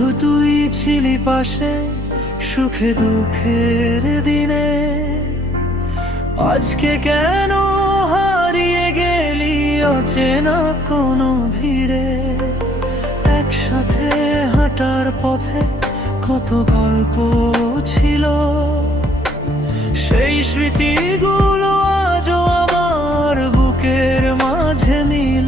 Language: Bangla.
শুধু তুই ছিলি পাশে সুখে দুঃখের দিনে। আজকে কেন হারিয়ে গেলি অচেনা কোনো ভিড়ে? একসাথে হাঁটার পথে কত গল্প ছিল, সেই স্মৃতিগুলো আজও আমার বুকের মাঝে মিলে।